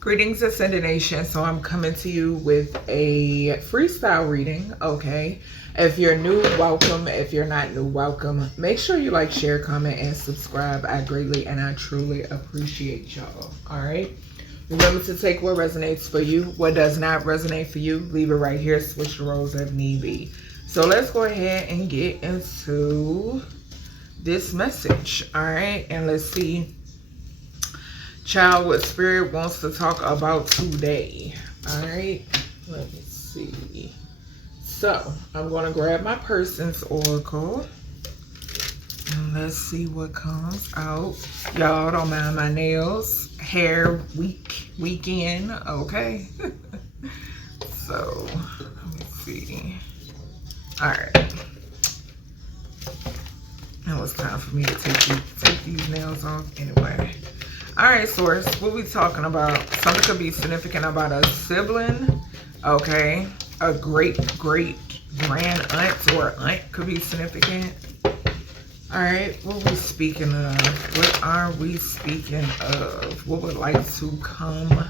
Greetings, Ascended Nation. So I'm coming to you with a freestyle reading, okay? If you're new, welcome. If you're not new, welcome. Make sure you like, share, comment, and subscribe. I greatly and I truly appreciate y'all, all right? Remember to take what resonates for you. What does not resonate for you, leave it right here. Switch the roles if need be. So let's go ahead and get into this message, all right? And let's see, child, what spirit wants to talk about today. All right, let me see. So I'm going to grab my person's oracle and let's see what comes out. Y'all, don't mind my nails. Hair weekend, okay? So let me see. All right, now it's time for me to take these nails off anyway. All right, Source, what we talking about? Something could be significant about a sibling, okay? A great grand aunt or aunt could be significant. All right, what are we speaking of? What are we speaking of? What would like to come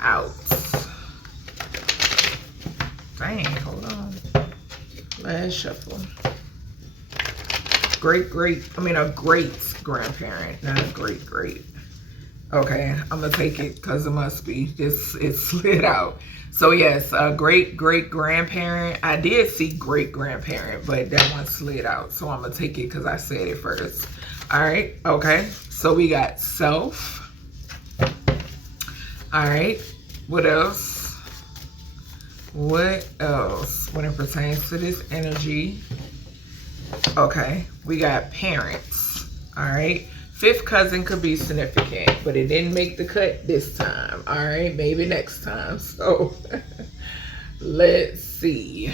out? Dang, hold on. Last shuffle. A great grandparent, not a great. Okay, I'm gonna take it because it must be. It slid out. So yes, a great grandparent. I did see great grandparent, but that one slid out. So I'm gonna take it because I said it first. All right, okay. So we got self. All right, what else? What else when it pertains to this energy? Okay, we got parents. All right. Fifth cousin could be significant, but it didn't make the cut this time. All right, maybe next time. So let's see.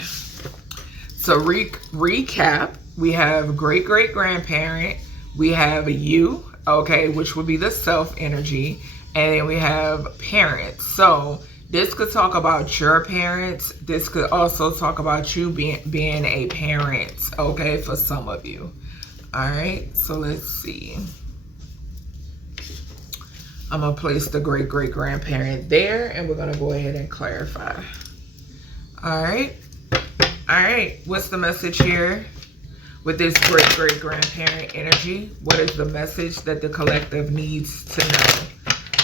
So recap, we have great grandparent. We have you, okay, which would be the self energy. And then we have parents. So this could talk about your parents. This could also talk about you being a parent, okay, for some of you. All right, so let's see. I'm going to place the great grandparent there, and we're going to go ahead and clarify. All right. What's the message here with this great grandparent energy? What is the message that the collective needs to know?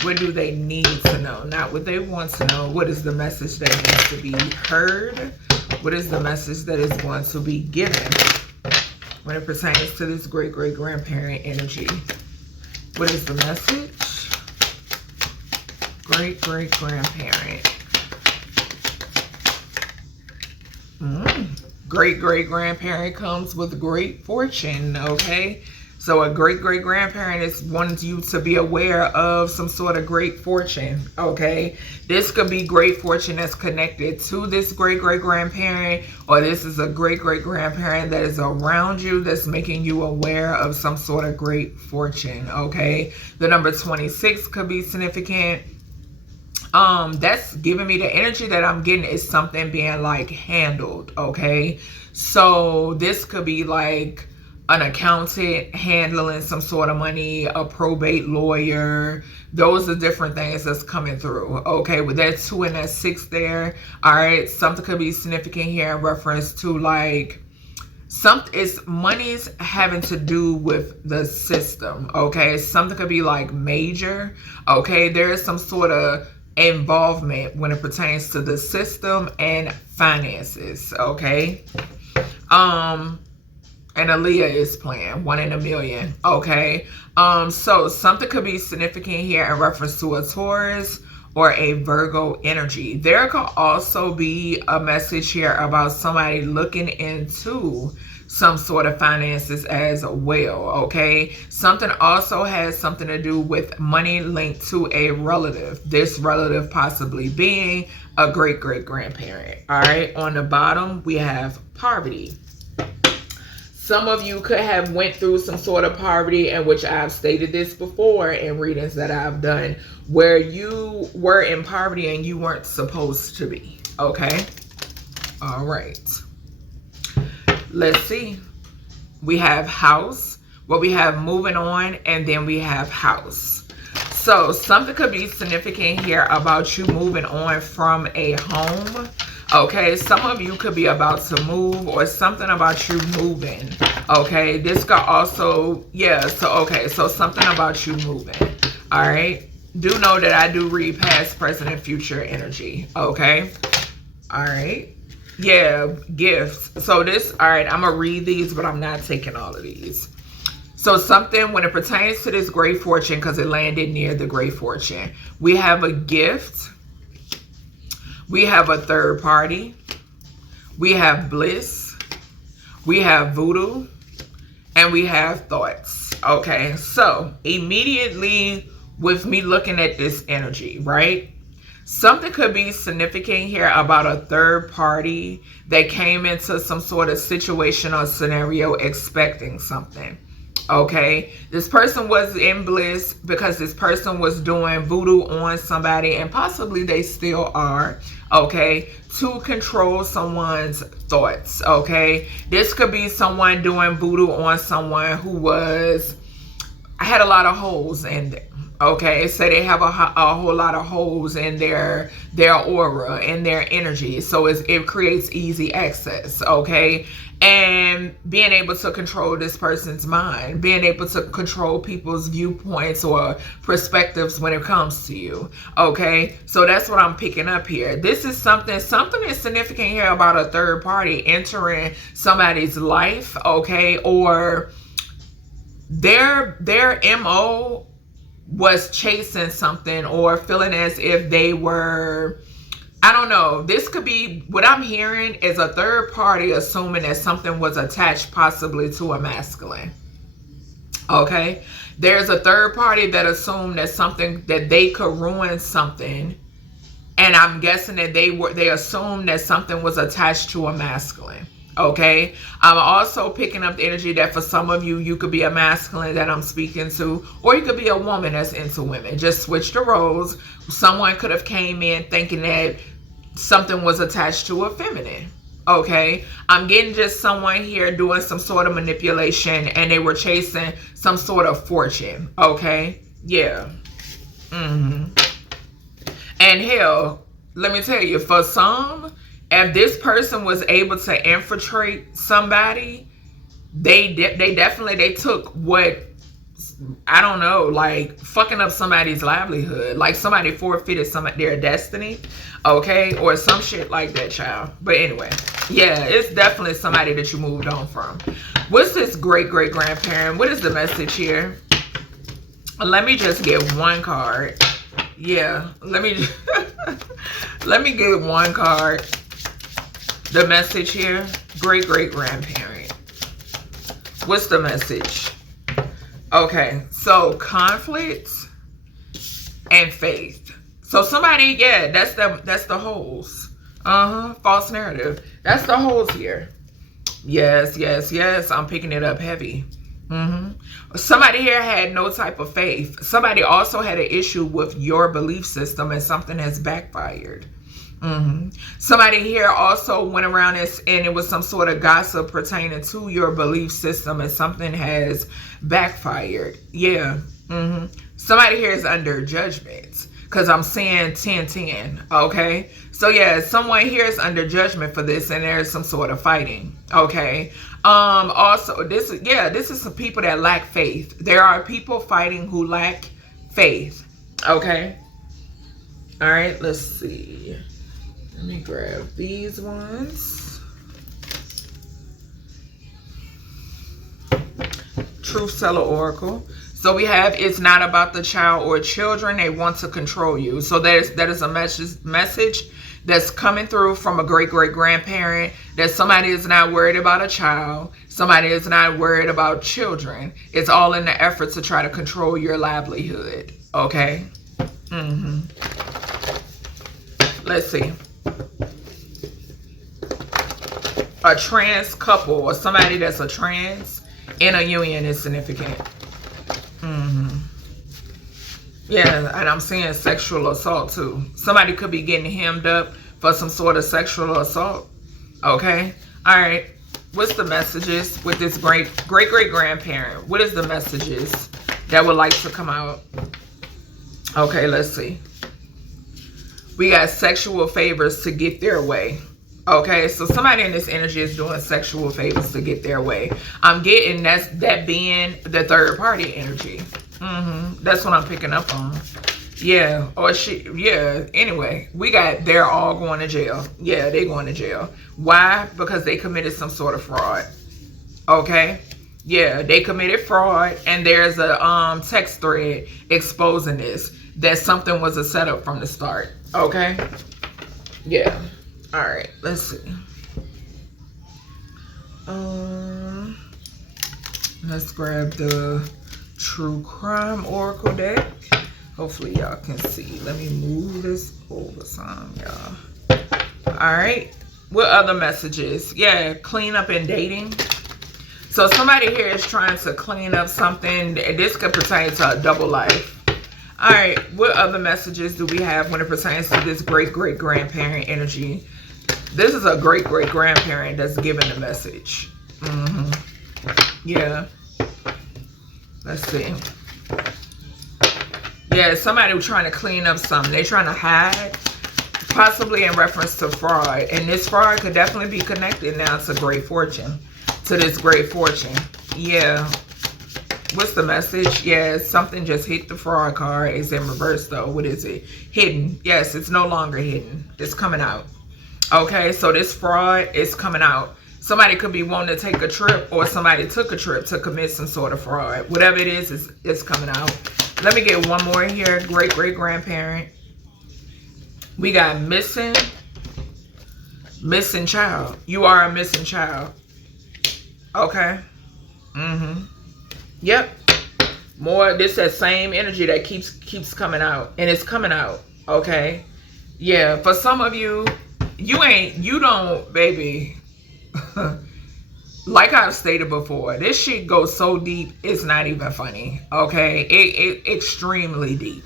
What do they need to know? Not what they want to know. What is the message that needs to be heard? What is the message that is going to be given when it pertains to this great grandparent energy? What is the message? Great grandparent. Great grandparent comes with great fortune, okay? So a great grandparent is wanting you to be aware of some sort of great fortune, okay? This could be great fortune that's connected to this great grandparent, or this is a great grandparent that is around you that's making you aware of some sort of great fortune, okay? The number 26 could be significant. That's giving me the energy that I'm getting is something being like handled, okay? So this could be like an accountant handling some sort of money, a probate lawyer. Those are different things that's coming through, okay? With that 2 and that 6 there, all right, something could be significant here in reference to like money's having to do with the system, okay? Something could be like major, okay? There is some sort of involvement when it pertains to the system and finances, okay? And Aaliyah is playing 1 in a million, okay? So something could be significant here in reference to a Taurus or a Virgo energy. There could also be a message here about somebody looking into some sort of finances as well, okay? Something also has something to do with money linked to a relative. This relative possibly being a great grandparent, all right? On the bottom, we have poverty. Some of you could have went through some sort of poverty, in which I've stated this before in readings that I've done, where you were in poverty and you weren't supposed to be, okay? All right. Let's see. We have house. Well, we have moving on, and then we have house. So something could be significant here about you moving on from a home. Okay, some of you could be about to move, or something about you moving. Okay, this could also, yeah, so okay, so something about you moving. All right, do know that I do read past, present, and future energy. Okay, all right, yeah, gifts. So this, all right, I'm gonna read these, but I'm not taking all of these. So something, when it pertains to this great fortune, because it landed near the great fortune, we have a gift, we have a third party, we have bliss, we have voodoo, and we have thoughts. Okay, so immediately with me looking at this energy, right? Something could be significant here about a third party that came into some sort of situation or scenario expecting something. Okay, this person was in bliss because this person was doing voodoo on somebody, and possibly they still are, okay, to control someone's thoughts. Okay, this could be someone doing voodoo on someone who had a lot of holes in them. Okay, so they have a whole lot of holes in their aura and their energy, so it creates easy access. Okay, and being able to control this person's mind, being able to control people's viewpoints or perspectives when it comes to you. Okay, so that's what I'm picking up here. This is something is significant here about a third party entering somebody's life. Okay, or their MO was chasing something or feeling as if they were, I don't know. This could be, what I'm hearing is a third party assuming that something was attached possibly to a masculine. Okay, there's a third party that assumed that something, that they could ruin something, and I'm guessing that they assumed that something was attached to a masculine. Okay, I'm also picking up the energy that for some of you, you could be a masculine that I'm speaking to, or you could be a woman that's into women. Just switch the roles. Someone could have came in thinking that something was attached to a feminine. Okay, I'm getting just someone here doing some sort of manipulation, and they were chasing some sort of fortune. Okay, yeah. And hell, let me tell you, for some, if this person was able to infiltrate somebody, they took what, I don't know, like fucking up somebody's livelihood, like somebody forfeited their destiny, okay, or some shit like that, child. But anyway, yeah, it's definitely somebody that you moved on from. What's this great-great-grandparent? What is the message here? Let me just get one card. Yeah, let me get one card. The message here, great-great-grandparent. What's the message? Okay, so conflict and faith. So somebody, yeah, that's the holes. False narrative. That's the holes here. Yes, yes, yes. I'm picking it up heavy. Somebody here had no type of faith. Somebody also had an issue with your belief system, and something has backfired. Somebody here also went around and it was some sort of gossip pertaining to your belief system, and something has backfired. Yeah. Somebody here is under judgment, because I'm seeing 10-10. Okay, so yeah, someone here is under judgment for this, and there's some sort of fighting. Okay, also this is some people that lack faith. There are people fighting who lack faith. Okay, all right, let's see. Let me grab these ones. Truth Teller Oracle. So we have, it's not about the child or children. They want to control you. So that is a message that's coming through from a great-great-grandparent, that somebody is not worried about a child. Somebody is not worried about children. It's all in the effort to try to control your livelihood. Okay? Let's see. A trans couple, or somebody that's a trans in a union, is significant. Yeah, and I'm seeing sexual assault too. Somebody could be getting hemmed up for some sort of sexual assault. Okay, all right. What's the messages with this great-great-grandparent? What is the messages that would like to come out? Okay, let's see. We got sexual favors to get their way. Okay, so somebody in this energy is doing sexual favors to get their way. I'm getting that being the third party energy. That's what I'm picking up on. Yeah, or yeah, anyway, we got, they're all going to jail. Yeah, they're going to jail. Why? Because they committed some sort of fraud. Okay? Yeah, they committed fraud, and there's a text thread exposing this, that something was a setup from the start. Okay? Yeah. All right, let's see. Let's grab the True Crime Oracle deck. Hopefully y'all can see. Let me move this over some, y'all. All right. What other messages? Yeah, clean up in dating. So somebody here is trying to clean up something. This could pertain to a double life. All right. What other messages do we have when it pertains to this great-great-grandparent energy? This is a great-great-grandparent that's giving the message. Yeah. Let's see. Yeah, somebody was trying to clean up something. They're trying to hide, possibly in reference to fraud. And this fraud could definitely be connected now to great fortune. To this great fortune. Yeah. What's the message? Yeah, something just hit the fraud card. It's in reverse though. What is it? Hidden. Yes, it's no longer hidden. It's coming out. Okay, so this fraud is coming out. Somebody could be wanting to take a trip, or somebody took a trip to commit some sort of fraud. Whatever it is, it's coming out. Let me get one more here. Great-great-grandparent. We got missing child. You are a missing child. Okay. Yep. More, this that same energy that keeps coming out. And it's coming out. Okay. Yeah. For some of you, you don't, baby. Like I've stated before, this shit goes so deep, it's not even funny. Okay, it extremely deep.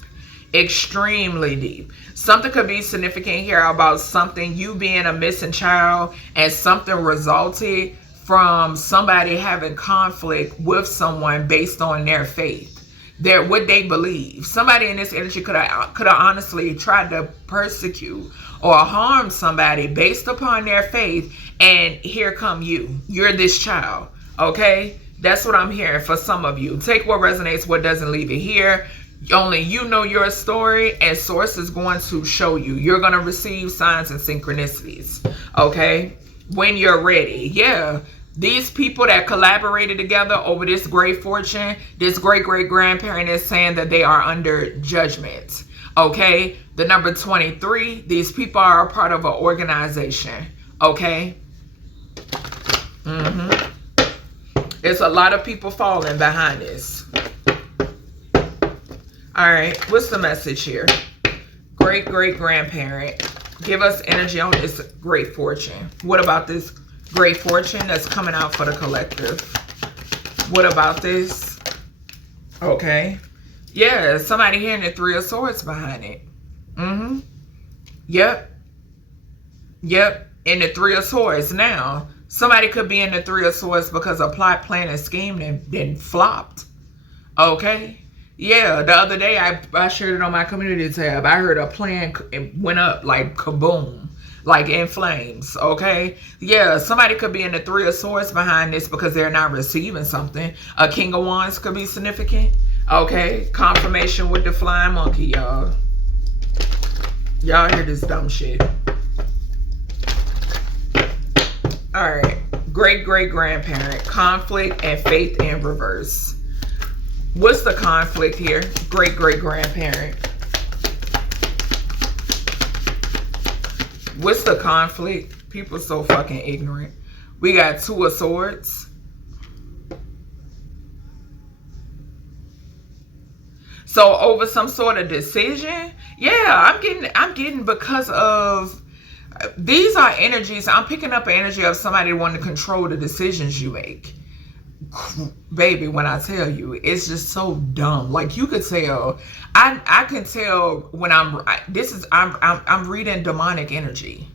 Extremely deep. Something could be significant here about something, you being a missing child, and something resulted from somebody having conflict with someone based on their faith, what they believe. Somebody in this energy could have honestly tried to persecute or harm somebody based upon their faith, and here come you. You're this child. Okay? That's what I'm hearing for some of you. Take what resonates, what doesn't, leave it here. Only you know your story, and source is going to show you. You're going to receive signs and synchronicities. Okay? When you're ready. Yeah. These people that collaborated together over this great fortune, this great-great-grandparent is saying that they are under judgment. Okay? The number 23, these people are a part of an organization. Okay? It's a lot of people falling behind this. All right. What's the message here? Great-great-grandparent. Give us energy on this great fortune. What about this great fortune that's coming out for the collective? What about this? Okay. Yeah, somebody hearing the Three of Swords behind it. Yep. Yep. In the Three of Swords. Now, somebody could be in the Three of Swords because a plot, plan, and scheme then flopped. Okay. Yeah, the other day I shared it on my community tab. I heard a plan went up like kaboom, like in flames. Okay. Yeah, somebody could be in the Three of Swords behind this because they're not receiving something. A King of Wands could be significant. Okay. Confirmation with the flying monkey, y'all. Y'all hear this dumb shit. All right. Great-great-grandparent. Conflict and faith in reverse. What's the conflict here? Great-great-grandparent. What's the conflict? People so fucking ignorant. We got Two of Swords. So over some sort of decision? Yeah, I'm getting because of, these are energies. I'm picking up an energy of somebody wanting to control the decisions you make. Baby, when I tell you, it's just so dumb. Like you could tell, I can tell when I'm reading demonic energy.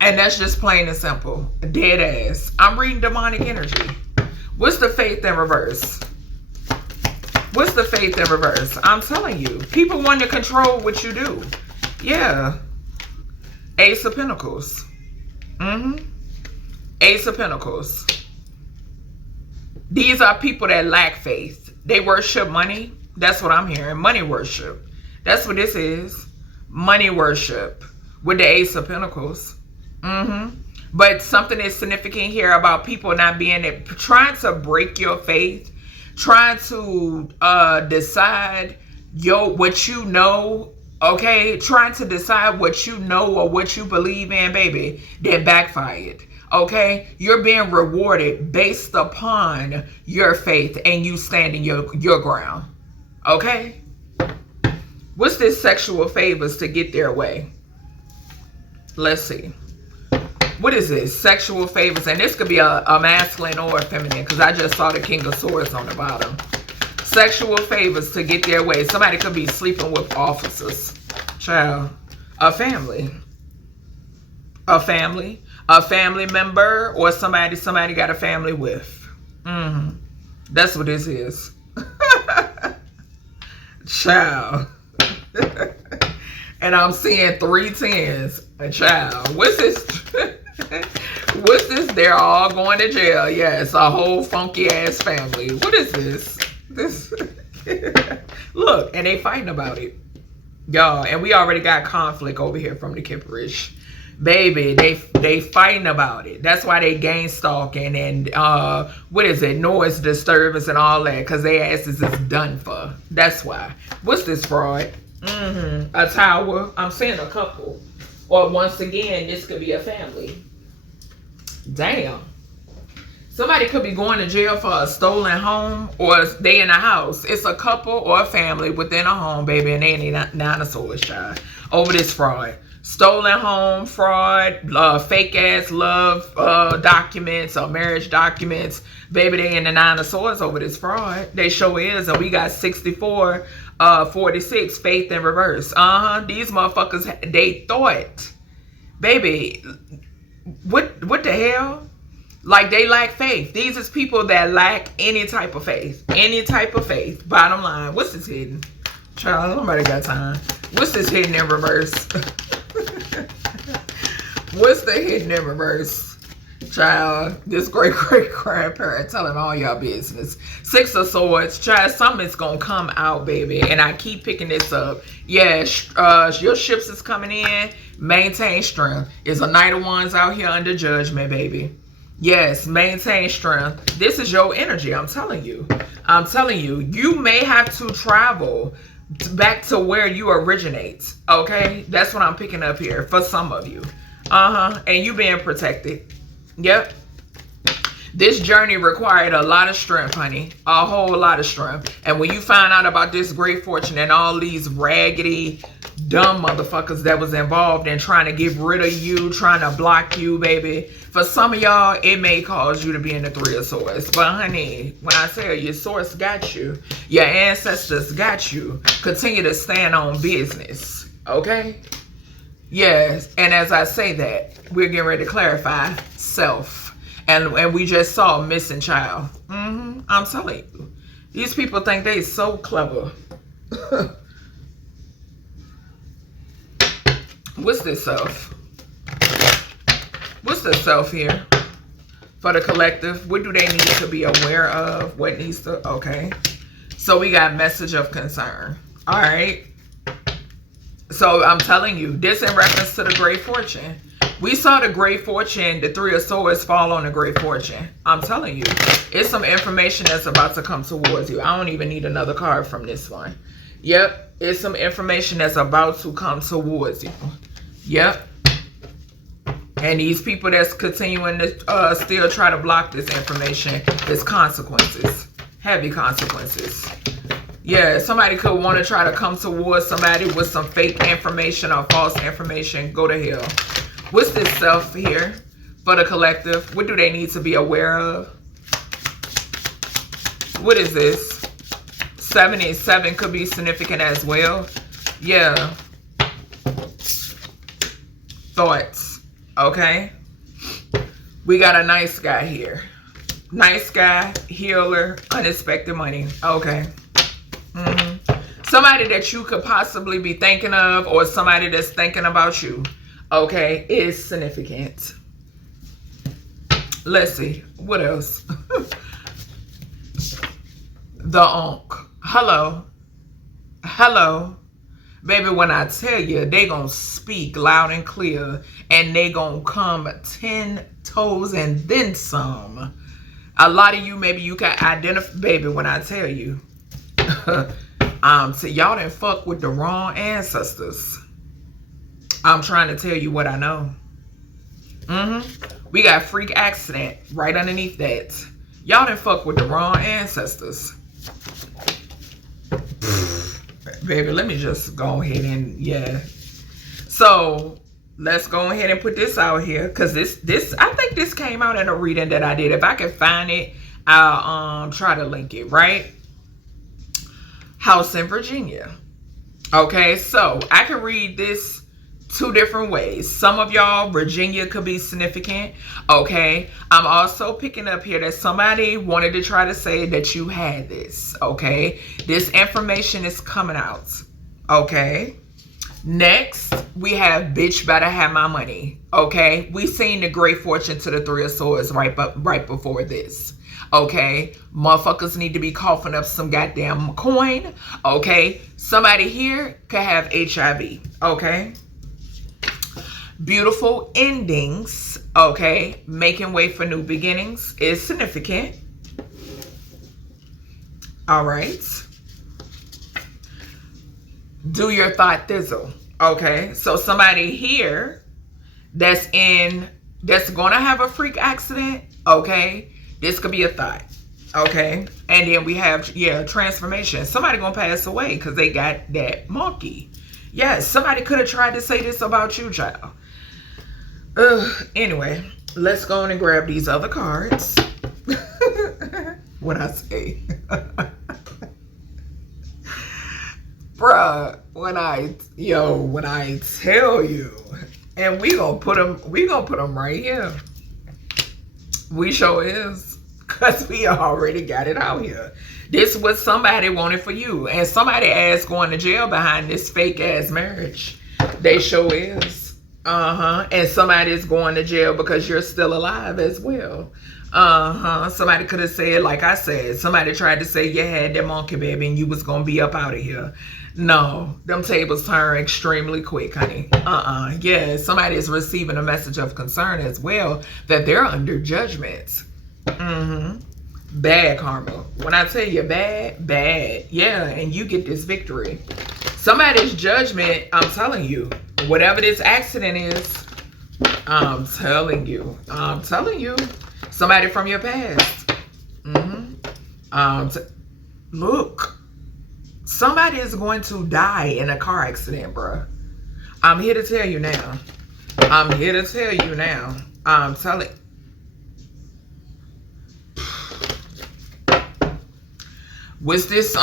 And that's just plain and simple. Dead ass. I'm reading demonic energy. What's the faith in reverse? What's the faith in reverse? I'm telling you. People want to control what you do. Yeah. Ace of Pentacles. Ace of Pentacles. These are people that lack faith. They worship money. That's what I'm hearing. Money worship. That's what this is. Money worship. With the Ace of Pentacles. But something is significant here about people not being there, trying to break your faith, trying to decide what you know, okay? Trying to decide what you know or what you believe in, baby, that backfired, okay? You're being rewarded based upon your faith and you standing your ground, okay? What's this sexual favors to get their way? Let's see. What is this? Sexual favors. And this could be a masculine or a feminine, because I just saw the King of Swords on the bottom. Sexual favors to get their way. Somebody could be sleeping with officers. Child. A family. A family. A family member or somebody got a family with. That's what this is. Child. And I'm seeing 3 tens. A child. What's this? What's this? They're all going to jail. Yes, a whole funky ass family. What is this? This look, and they fighting about it. Y'all, and we already got conflict over here from the Kipperish. Baby, they fighting about it. That's why they gang stalking and what is it? Noise disturbance and all that, because their asses is done for. That's why. What's this fraud? A tower. I'm seeing a couple. Or once again, this could be a family. Damn. Somebody could be going to jail for a stolen home, or they in a house. It's a couple or a family within a home, baby, and they in a 9 of Swords, child, over this fraud. Stolen home, fraud, fake ass love documents or marriage documents. Baby, they in the 9 of Swords over this fraud. They sure is. And we got 64, 46, faith in reverse. These motherfuckers, they thought, baby, what the hell? Like, they lack faith. These is people that lack any type of faith. Any type of faith. Bottom line. What's this hidden? Child, nobody got time. What's this hidden in reverse? What's the hidden in reverse? Child, this great grandparent telling all y'all business. 6 of Swords. Child, something's gonna come out, baby. And I keep picking this up. Yeah, your ships is coming in. Maintain strength. There's a Knight of Wands out here under judgment, baby. Yes, maintain strength. This is your energy, I'm telling you. I'm telling you, you may have to travel back to where you originate, okay? That's what I'm picking up here for some of you. And you being protected. Yep. This journey required a lot of strength, honey. A whole lot of strength. And when you find out about this great fortune and all these raggedy, dumb motherfuckers that was involved in trying to get rid of you, trying to block you, baby. For some of y'all, it may cause you to be in the 3 of Swords. But honey, when I say your source got you, your ancestors got you, continue to stand on business. Okay? Yes. And as I say that, we're getting ready to clarify self. And we just saw a missing child. I'm telling you. These people think they so clever. What's this self? What's the self here? For the collective, what do they need to be aware of? What needs to, okay. So we got message of concern. All right. So I'm telling you, this in reference to the great fortune. We saw the great fortune, the 3 of Swords fall on the great fortune. I'm telling you, it's some information that's about to come towards you. I don't even need another card from this one. Yep, it's some information that's about to come towards you. Yep. And these people that's continuing to still try to block this information, there's consequences. Heavy consequences. Yeah, somebody could want to try to come towards somebody with some fake information or false information. Go to hell. What's this self here for the collective? What do they need to be aware of? What is this? 77 could be significant as well. Yeah. Thoughts. Okay. We got a nice guy here. Nice guy, healer, unexpected money. Okay. Somebody that you could possibly be thinking of, or somebody that's thinking about you, okay, is significant. Let's see. What else? The Ankh. Hello. Hello. Baby, when I tell you, they gonna speak loud and clear, and they gonna come 10 toes and then some. A lot of you, maybe you can identify, baby, when I tell you. So y'all didn't fuck with the wrong ancestors. I'm trying to tell you what I know. We got freak accident right underneath that. Y'all didn't fuck with the wrong ancestors. Baby, let me just go ahead and, yeah. So let's go ahead and put this out here, because this I think this came out in a reading that I did. If I can find it, I'll try to link it, right? House in Virginia. Okay, so I can read this two different ways. Some of y'all, Virginia could be significant. Okay, I'm also picking up here that somebody wanted to try to say that you had this. Okay, this information is coming out. Okay, next we have bitch better have my money. Okay, we seen the great fortune to the Three of Swords right before this. Okay, motherfuckers need to be coughing up some goddamn coin. Okay, somebody here could have HIV. Okay, beautiful endings. Okay, making way for new beginnings is significant. All right, do your thought thizzle. Okay, so somebody here that's gonna have a freak accident. Okay, this could be a thought. Okay, and then we have, yeah, transformation. Somebody gonna pass away because they got that monkey. Yes, somebody could have tried to say this about you, child. Anyway, let's go on and grab these other cards. What I say. Bruh, when I tell you, and we gonna put them right here. We sure is, because we already got it out here. This is what somebody wanted for you, and somebody ass going to jail behind this fake ass marriage. They sure is. And somebody is going to jail because you're still alive as well. Somebody could have said, like I said, somebody tried to say you had that monkey, baby, and you was gonna be up out of here. No, them tables turn extremely quick, honey. Yeah, somebody is receiving a message of concern as well, that they're under judgment. Bad karma. When I tell you bad, yeah, and you get this victory. Somebody's judgment, I'm telling you, whatever this accident is, I'm telling you, somebody from your past. Look, somebody is going to die in a car accident, bruh. I'm here to tell you now. I'm telling. Was this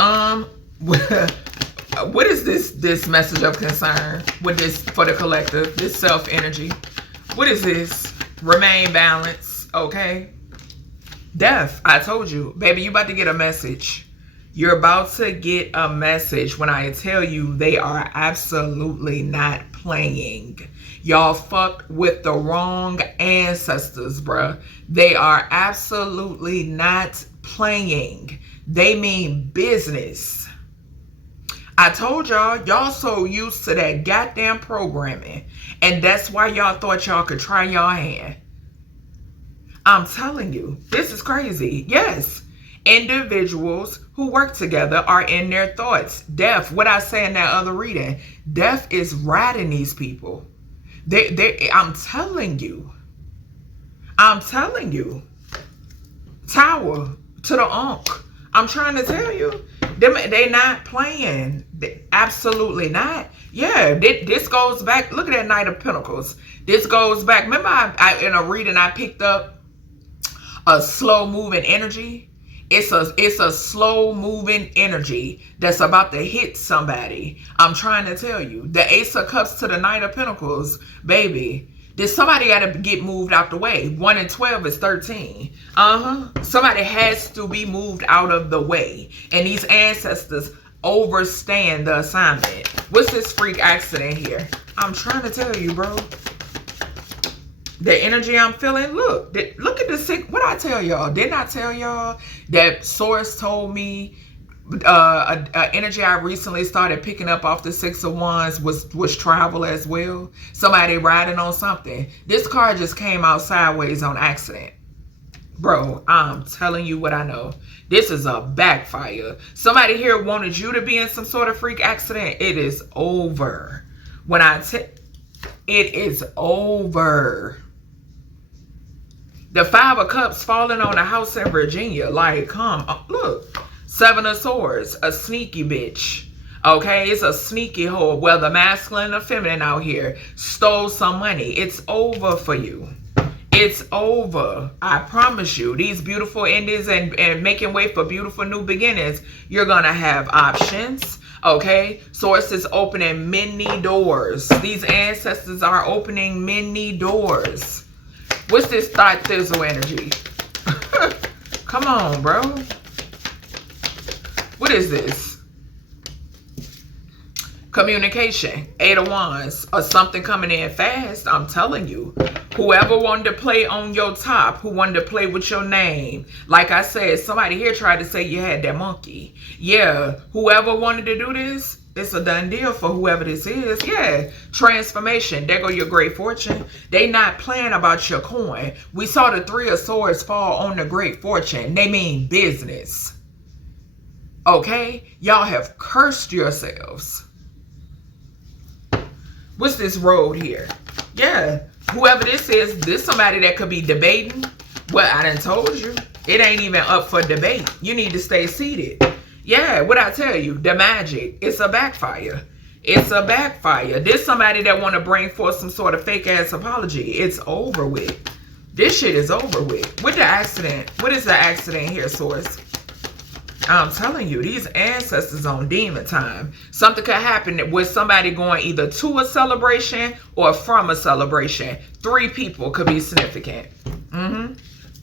what is this message of concern with this for the collective, this self energy? What is this? Remain balanced. Okay, death. I told you, baby, you about to get a message. You're about to get a message when I tell you they are absolutely not playing. Y'all fucked with the wrong ancestors, bruh. They are absolutely not playing. They mean business. I told y'all so used to that goddamn programming, and that's why y'all thought y'all could try y'all hand. I'm telling you, this is crazy. Yes, individuals who work together are in their thoughts. Death, what I say in that other reading, death is riding these people. I'm telling you. Tower to the Ankh. I'm trying to tell you, they not playing. Absolutely not. Yeah, this goes back. Look at that Knight of Pentacles. This goes back. Remember, I in a reading I picked up a slow moving energy. It's a slow moving energy that's about to hit somebody. I'm trying to tell you, the Ace of Cups to the Knight of Pentacles, baby. Somebody got to get moved out the way. 1 and 12 is 13. Somebody has to be moved out of the way. And these ancestors overstand the assignment. What's this freak accident here? I'm trying to tell you, bro. The energy I'm feeling, look at the sick. What I tell y'all? Didn't I tell y'all that source told me energy I recently started picking up off the Six of Wands was travel as well? Somebody riding on something. This car just came out sideways on accident. Bro, I'm telling you what I know. This is a backfire. Somebody here wanted you to be in some sort of freak accident. It is over. It is over. The Five of Cups falling on a house in Virginia. Like, come on, look. Seven of Swords, a sneaky bitch. Okay, it's a sneaky hoe, whether masculine or feminine out here, stole some money. It's over for you. It's over. I promise you. These beautiful endings and making way for beautiful new beginnings, you're going to have options. Okay, Source is opening many doors. These ancestors are opening many doors. What's this thought thizzle energy? Come on, bro. What is this? Communication. Eight of Wands. Or something coming in fast. I'm telling you. Whoever wanted to play on your top. Who wanted to play with your name. Like I said, somebody here tried to say you had that monkey. Yeah. Whoever wanted to do this, it's a done deal for whoever this is. Yeah. Transformation. There go your great fortune. They not playing about your coin. We saw the Three of Swords fall on the great fortune. They mean business. Okay? Y'all have cursed yourselves. What's this road here? Yeah. Whoever this is, this somebody that could be debating. Well, I done told you. It ain't even up for debate. You need to stay seated. Yeah, what I tell you, the magic, it's a backfire. It's a backfire. This somebody that want to bring forth some sort of fake ass apology. It's over with. This shit is over with. With the accident. What is the accident here, Source? I'm telling you, these ancestors on demon time. Something could happen with somebody going either to a celebration or from a celebration. 3 people could be significant.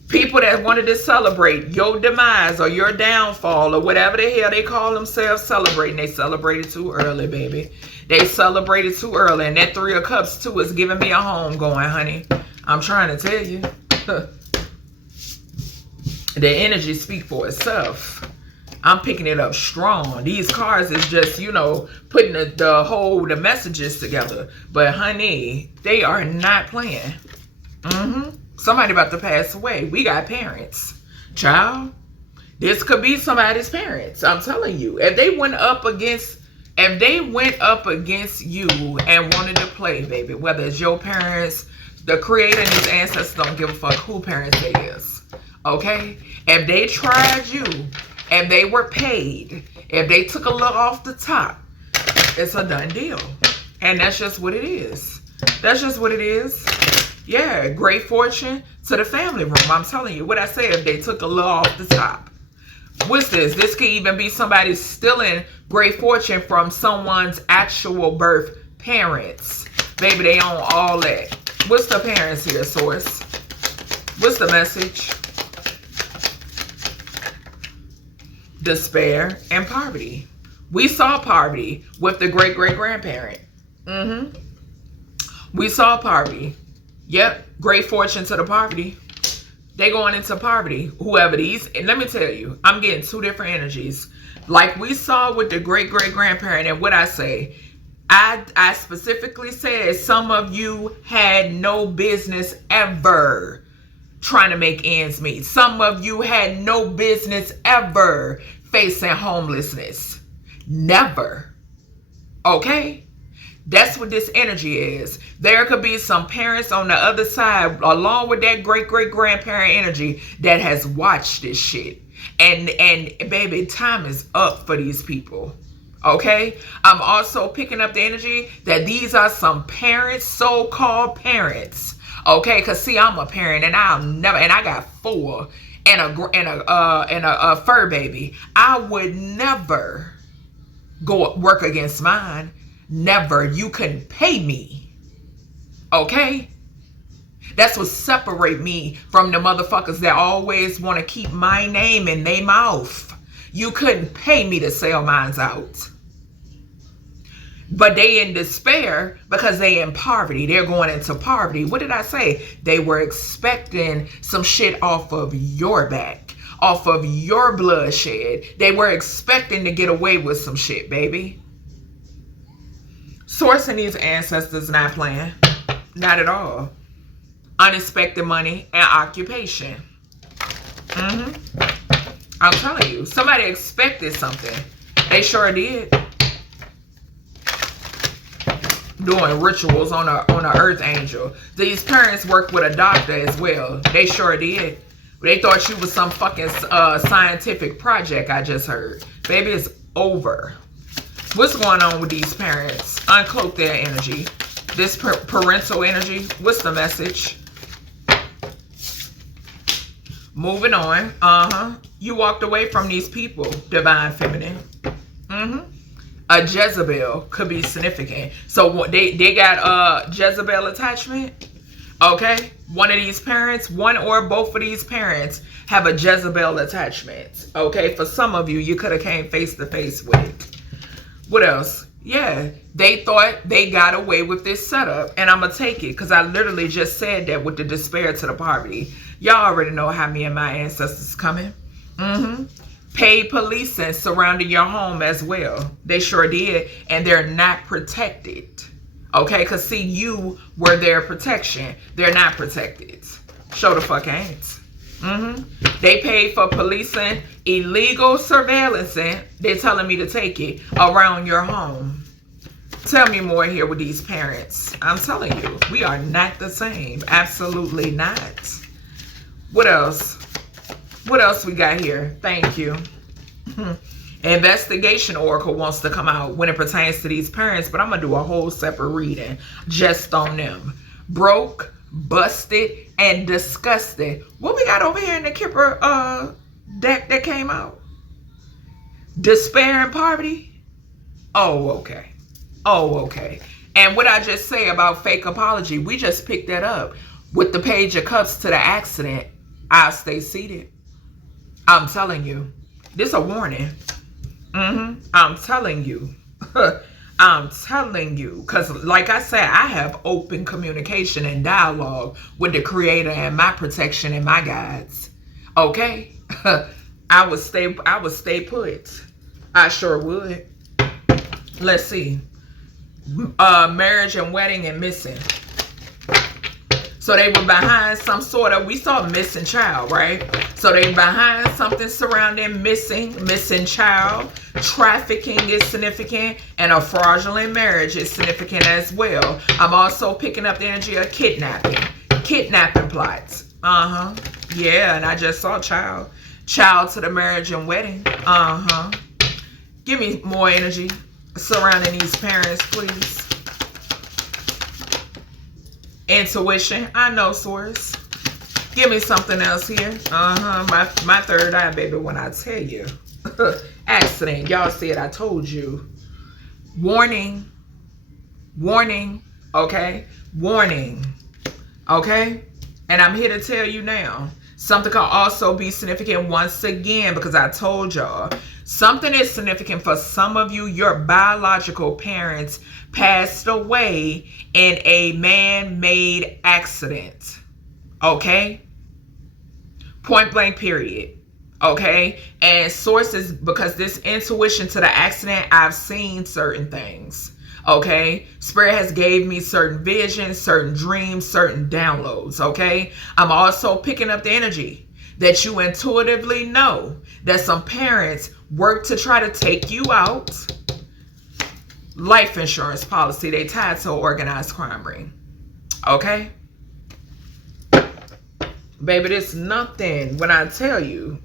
People that wanted to celebrate your demise or your downfall or whatever the hell they call themselves celebrating. They celebrated too early, baby. They celebrated too early. And that 3 of Cups too is giving me a home going, honey. I'm trying to tell you. The energy speak for itself. I'm picking it up strong. These cards is just, you know, putting the messages together. But honey, they are not playing. Somebody about to pass away. We got parents. Child, this could be somebody's parents. I'm telling you. If they went up against you and wanted to play, baby, whether it's your parents, the creator and his ancestors don't give a fuck who parents they is. Okay? If they tried you, and they were paid, if they took a little off the top, it's a done deal. And that's just what it is. That's just what it is. Yeah, great fortune to the family room. I'm telling you, what I say, if they took a little off the top. What's this? This could even be somebody stealing great fortune from someone's actual birth parents. Baby, they own all that. What's the parents here, Source? What's the message? Despair and poverty. We saw poverty with the great-great-grandparent. We saw poverty. Yep, great fortune to the poverty. They going into poverty. Whoever these, and let me tell you, I'm getting 2 different energies. Like we saw with the great-great-grandparent, and what I say, I specifically said some of you had no business ever trying to make ends meet. Some of you had no business ever facing homelessness. Never. Okay? That's what this energy is. There could be some parents on the other side, along with that great-great-grandparent energy, that has watched this shit. And baby, time is up for these people. Okay? I'm also picking up the energy that these are some parents, so-called parents. Okay, because see, I'm a parent and I got 4 and a fur baby. I would never go work against mine. Never. You can pay me. Okay? That's what separate me from the motherfuckers that always want to keep my name in their mouth. You couldn't pay me to sell mines out. But they in despair because they in poverty. They're going into poverty. What did I say? They were expecting some shit off of your back, off of your bloodshed. They were expecting to get away with some shit, baby. Source and these ancestors not playing. Not at all. Unexpected money and occupation. I'm telling you, somebody expected something. They sure did. Doing rituals on a earth angel. These parents worked with a doctor as well. They sure did. They thought you was some fucking scientific project, I just heard. Baby, it's over. What's going on with these parents? Uncloak their energy. This parental energy. What's the message? Moving on. You walked away from these people, divine feminine. A Jezebel could be significant. So they got Jezebel attachment. Okay. One of these parents, one or both of these parents have a Jezebel attachment. Okay. For some of you, you could have came face to face with. What else? Yeah. They thought they got away with this setup. And I'm going to take it because I literally just said that with the despair to the poverty. Y'all already know how me and my ancestors coming. Paid policing surrounding your home as well. They sure did. And they're not protected. Okay? Because see, you were their protection. They're not protected. Show the fuck ain't. They paid for policing, illegal surveillance. They're telling me to take it around your home. Tell me more here with these parents. I'm telling you, we are not the same. Absolutely not. What else? What else we got here? Thank you. Investigation Oracle wants to come out when it pertains to these parents, but I'm going to do a whole separate reading just on them. Broke, busted, and disgusted. What we got over here in the Kipper deck that came out? Despair and poverty? Oh, okay. Oh, okay. And what I just say about fake apology, we just picked that up. With the Page of Cups to the accident, I'll stay seated. I'm telling you. This is a warning. I'm telling you. I'm telling you. Because like I said, I have open communication and dialogue with the Creator and my protection and my guides. Okay? I would stay put. I sure would. Let's see. Marriage and wedding and missing. So they were behind some sort of, we saw missing child, right? So they behind something surrounding missing child. Trafficking is significant, and a fraudulent marriage is significant as well. I'm also picking up the energy of kidnapping plots. Yeah, and I just saw child to the marriage and wedding. Give me more energy surrounding these parents, please. Intuition. I know, source. Give me something else here. My third eye, baby, when I tell you. Accident. Y'all see it. I told you. Warning. Warning. Okay? Warning. Okay? And I'm here to tell you now. Something could also be significant once again because I told y'all. Something is significant for some of you. Your biological parents passed away in a man-made accident. Okay? Point blank period. Okay? And sources, because this intuition to the accident, I've seen certain things. Okay? Spirit has gave me certain visions, certain dreams, certain downloads. Okay? I'm also picking up the energy that you intuitively know that some parents work to try to take you out. Life insurance policy, they tied to an organized crime ring. Okay? Baby, it's nothing when I tell you.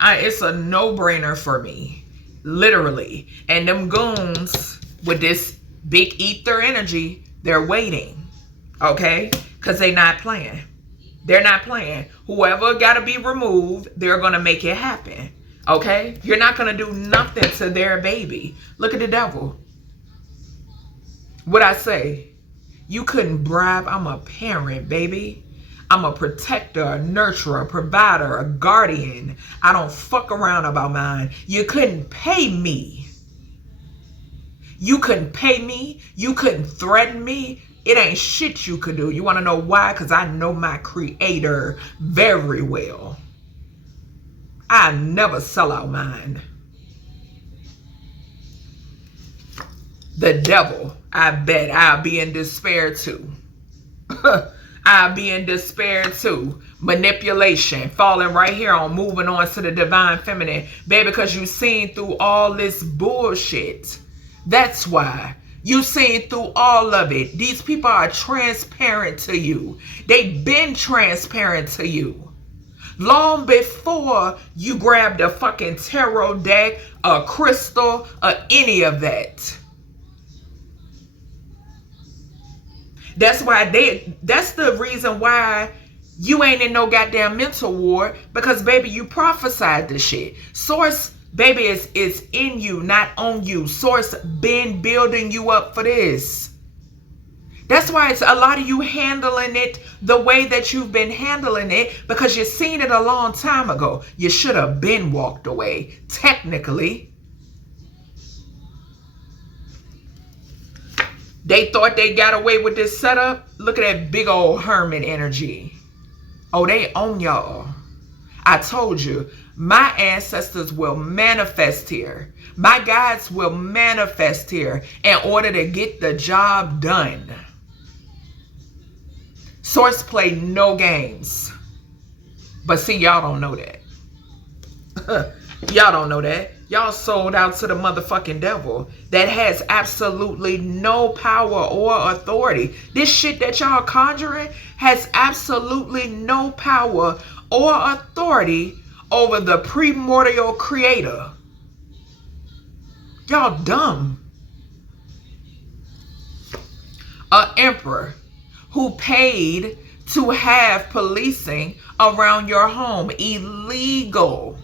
It's a no-brainer for me. Literally. And them goons with this big ether energy, they're waiting. Okay? Because they're not playing. They're not playing. Whoever got to be removed, they're going to make it happen. Okay? You're not going to do nothing to their baby. Look at the devil. What I say? You couldn't bribe. I'm a parent, baby. I'm a protector, a nurturer, a provider, a guardian. I don't fuck around about mine. You couldn't pay me. You couldn't pay me. You couldn't threaten me. It ain't shit you could do. You want to know why? Because I know my creator very well. I never sell out mine. The devil, I bet I'll be in despair too. I'll be in despair too. Manipulation, falling right here on moving on to the divine feminine. Baby, because you've seen through all this bullshit. That's why. You've seen through all of it. These people are transparent to you. They've been transparent to you. Long before you grabbed a fucking tarot deck, a crystal, or any of that. That's the reason why you ain't in no goddamn mental ward, because baby, you prophesied this shit. Source, baby, is in you, not on you. Source been building you up for this. That's why it's a lot of you handling it the way that you've been handling it, because you've seen it a long time ago. You should have been walked away, technically. They thought they got away with this setup. Look at that big old hermit energy. Oh, they own y'all. I told you, my ancestors will manifest here. My guides will manifest here in order to get the job done. Source play no games. But see, y'all don't know that. Y'all don't know that. Y'all sold out to the motherfucking devil that has absolutely no power or authority. This shit that y'all conjuring has absolutely no power or authority over the primordial creator. Y'all dumb. An emperor who paid to have policing around your home. Illegal.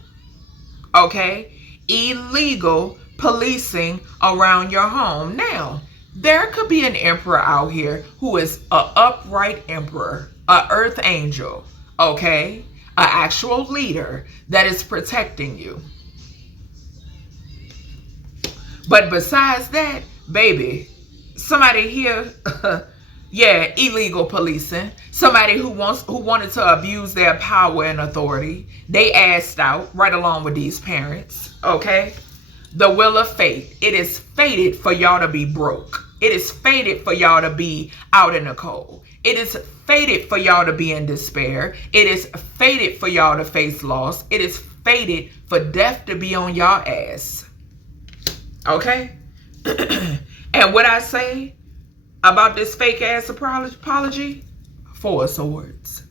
Okay? Illegal policing around your home. Now, there could be an emperor out here who is an upright emperor, an earth angel, okay? An actual leader that is protecting you. But besides that, baby, somebody here, yeah, illegal policing. Somebody who wanted to abuse their power and authority. They asked out right along with these parents. Okay? The will of fate. It is fated for y'all to be broke. It is fated for y'all to be out in the cold. It is fated for y'all to be in despair. It is fated for y'all to face loss. It is fated for death to be on y'all ass. Okay? And what I say about this fake ass apology? 4 swords.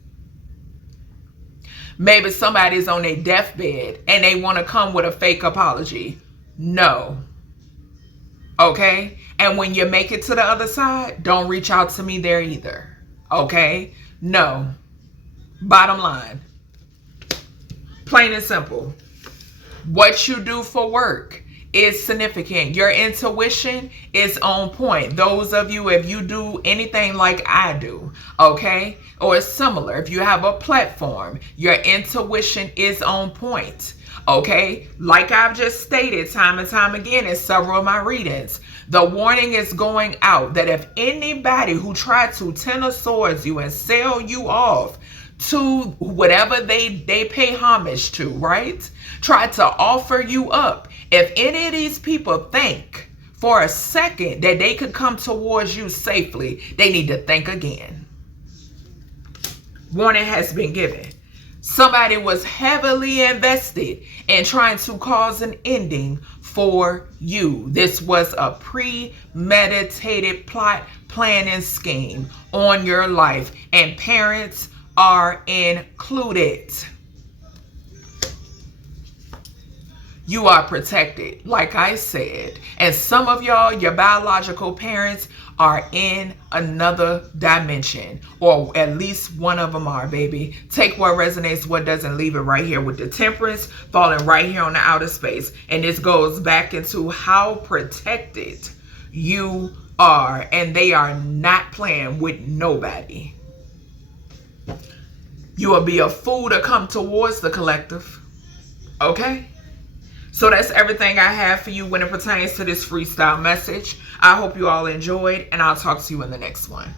Maybe somebody's on their deathbed and they want to come with a fake apology. No. Okay? And when you make it to the other side, don't reach out to me there either. Okay? No. Bottom line. Plain and simple. What you do for work is significant. Your intuition is on point. Those of you, if you do anything like I do, okay, or similar, if you have a platform, your intuition is on point, okay? Like I've just stated time and time again in several of my readings, the warning is going out that if anybody who tried to Ten of Swords you and sell you off to whatever they pay homage to, right? Try to offer you up. If any of these people think for a second that they could come towards you safely, they need to think again. Warning has been given. Somebody was heavily invested in trying to cause an ending for you. This was a premeditated plot, plan, and scheme on your life, and parents are included. You are protected, like I said. And some of y'all, your biological parents, are in another dimension. Or at least one of them are, baby. Take what resonates, what doesn't. Leave it right here with the Temperance falling right here on the outer space. And this goes back into how protected you are. And they are not playing with nobody. You will be a fool to come towards the collective. Okay? So that's everything I have for you when it pertains to this freestyle message. I hope you all enjoyed, and I'll talk to you in the next one.